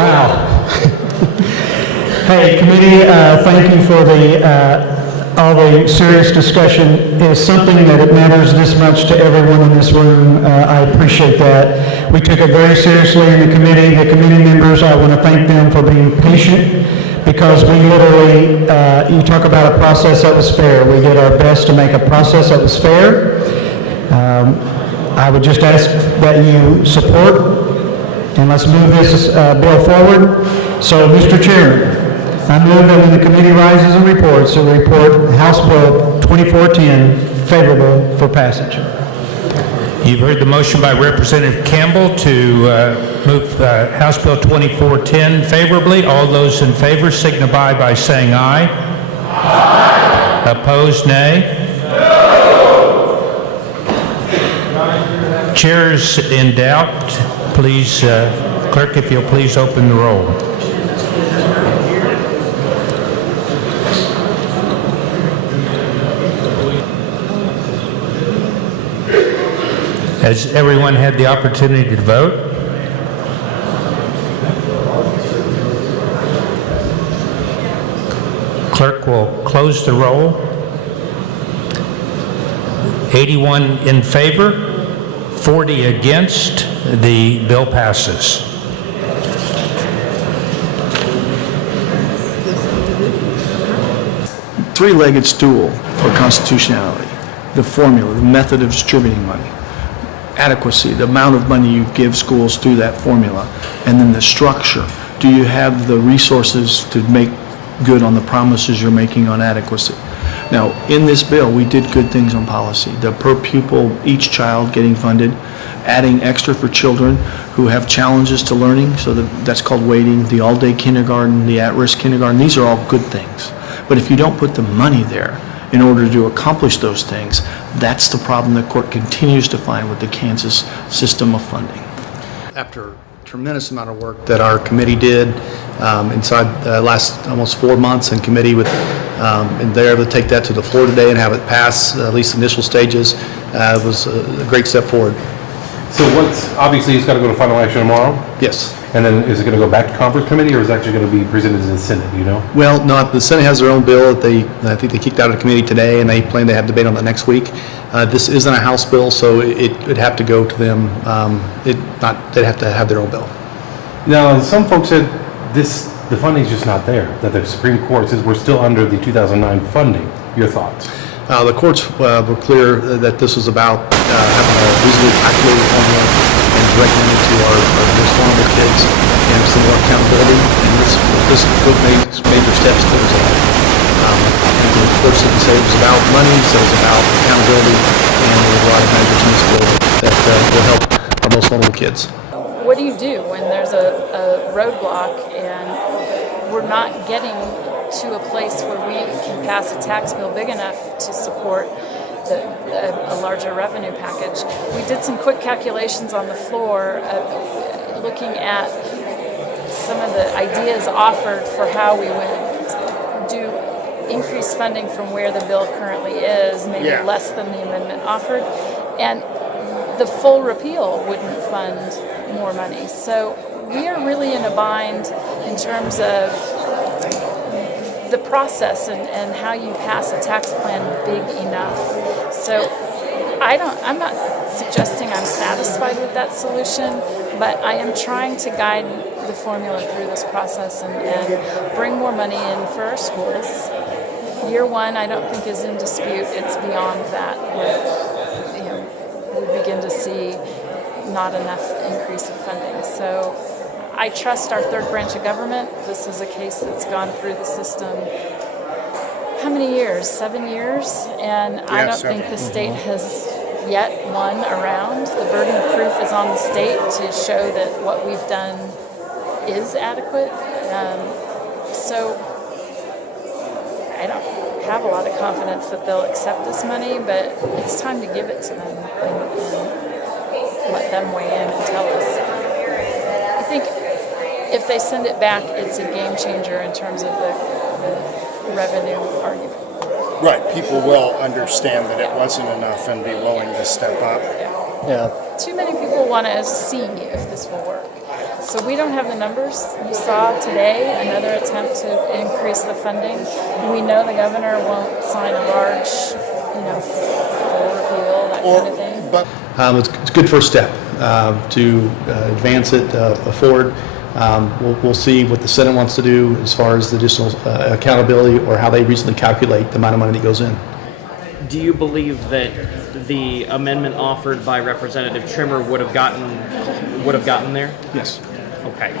Wow. Hey, committee, thank you for all the serious discussion. Is something that it matters this much to everyone in this room. I appreciate that. We took it very seriously in the committee. The committee members, I want to thank them for being patient, because we literally, you talk about a process that was fair. We did our best to make a process that was fair. I would just ask that you support, and let's move this bill forward. So, Mr. Chairman, I move that when the committee rises and reports, to report House Bill 2410 favorable for passage. You've heard the motion by Representative Campbell to move House Bill 2410 favorably. All those in favor signify by saying aye. Aye. Opposed, nay. Chairs in doubt, please, clerk, if you'll please open the roll. Has everyone had the opportunity to vote? Clerk will close the roll. 81 in favor, 40 against. The bill passes. Three-legged stool for constitutionality, the formula, the method of distributing money, adequacy, the amount of money you give schools through that formula, and then the structure. Do you have the resources to make good on the promises you're making on adequacy? Now, in this bill, we did good things on policy. The per pupil, each child getting funded, adding extra for children who have challenges to learning, so that's called weighting, the all-day kindergarten, the at-risk kindergarten. These are all good things. But if you don't put the money there in order to accomplish those things, that's the problem the court continues to find with the Kansas system of funding. After a tremendous amount of work that our committee did inside the last almost 4 months in committee, and they're able to take that to the floor today and have it pass at least initial stages, was a great step forward. So obviously it's got to go to final action tomorrow? Yes. And then is it going to go back to conference committee, or is it actually going to be presented to the Senate, do you know? Well, no, the Senate has their own bill that I think they kicked out of the committee today, and they plan to have debate on that next week. This isn't a House bill, so it would have to go to them. They'd have to have their own bill. Now, some folks said the funding's just not there, that the Supreme Court says we're still under the 2009 funding. Your thoughts? The courts were clear that this was about having a reasonably calculated formula and directing it to our most vulnerable kids and some more accountability. And this book makes major steps towards that. And the courts didn't say it was about money, so it was about accountability, and there was a lot of measures in this bill that will help our most vulnerable kids. What do you do when there's a roadblock and we're not getting to a place where we can pass a tax bill big enough to support a larger revenue package? We did some quick calculations on the floor looking at some of the ideas offered for how we would do increased funding from where the bill currently is, maybe less than the amendment offered, and the full repeal wouldn't fund more money. So we are really in a bind in terms of the process and how you pass a tax plan big enough. So I'm not suggesting I'm satisfied with that solution, but I am trying to guide the formula through this process and bring more money in for our schools. Year one, I don't think is in dispute. It's beyond that where we begin to see not enough increase of funding. So I trust our third branch of government. This is a case that's gone through the system. How many years? 7 years? And I don't think the state has yet won around. The burden of proof is on the state to show that what we've done is adequate. So I don't have a lot of confidence that they'll accept this money, but it's time to give it to them and let them weigh in and tell us. I think if they send it back, it's a game changer in terms of the revenue argument. Right, people will understand that it wasn't enough and be willing to step up. Yeah. Too many people want to see if this will work. So we don't have the numbers. You saw today another attempt to increase the funding. We know the governor won't sign a large, full repeal, that kind of thing. But It's a good first step to advance it forward. We'll see what the Senate wants to do as far as the additional accountability or how they reasonably calculate the amount of money that goes in. Do you believe that the amendment offered by Representative Trimmer would have gotten there? Yes. Okay.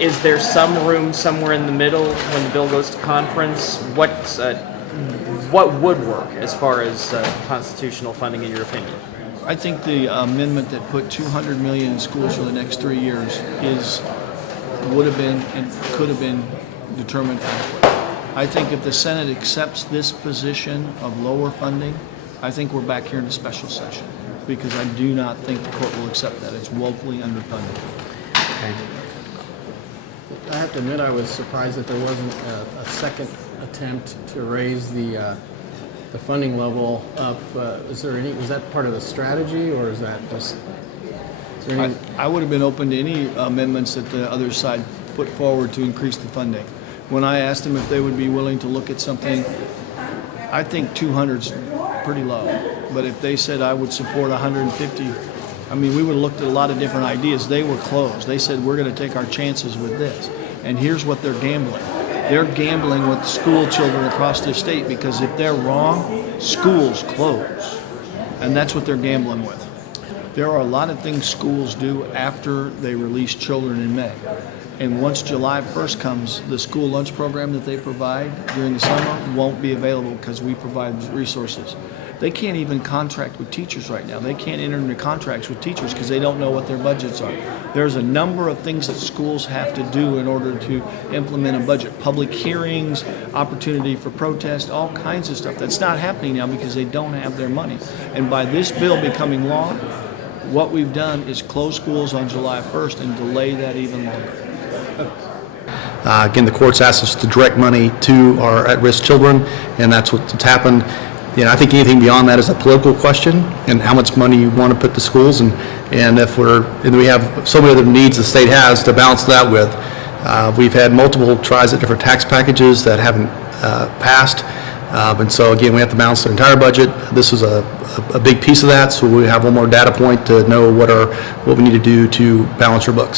Is there some room somewhere in the middle when the bill goes to conference? What would work as far as constitutional funding, in your opinion? I think the amendment that put $200 million in schools for the next 3 years would have been and could have been determined adequate. I think if the Senate accepts this position of lower funding, I think we're back here in a special session, because I do not think the court will accept that. It's woefully underfunded. Okay. I have to admit, I was surprised that there wasn't a second attempt to raise the funding level up. Was that part of the strategy, or is that just? Is there any, I would have been open to any amendments that the other side put forward to increase the funding. When I asked them if they would be willing to look at something, I think 200's pretty low. But if they said I would support 150, we would have looked at a lot of different ideas. They were closed. They said, we're going to take our chances with this. And here's what they're gambling. They're gambling with school children across the state, because if they're wrong, schools close. And that's what they're gambling with. There are a lot of things schools do after they release children in May. And once July 1st comes, the school lunch program that they provide during the summer won't be available because we provide resources. They can't even contract with teachers right now. They can't enter into contracts with teachers because they don't know what their budgets are. There's a number of things that schools have to do in order to implement a budget. Public hearings, opportunity for protest, all kinds of stuff. That's not happening now because they don't have their money. And by this bill becoming law, what we've done is close schools on July 1st and delay that even longer. Again, the court's asked us to direct money to our at-risk children, and that's what's happened. I think anything beyond that is a political question, and how much money you want to put to schools, and if we have so many other needs the state has to balance that with. We've had multiple tries at different tax packages that haven't passed, and so again, we have to balance the entire budget. This is a big piece of that, so we have one more data point to know what we need to do to balance our books.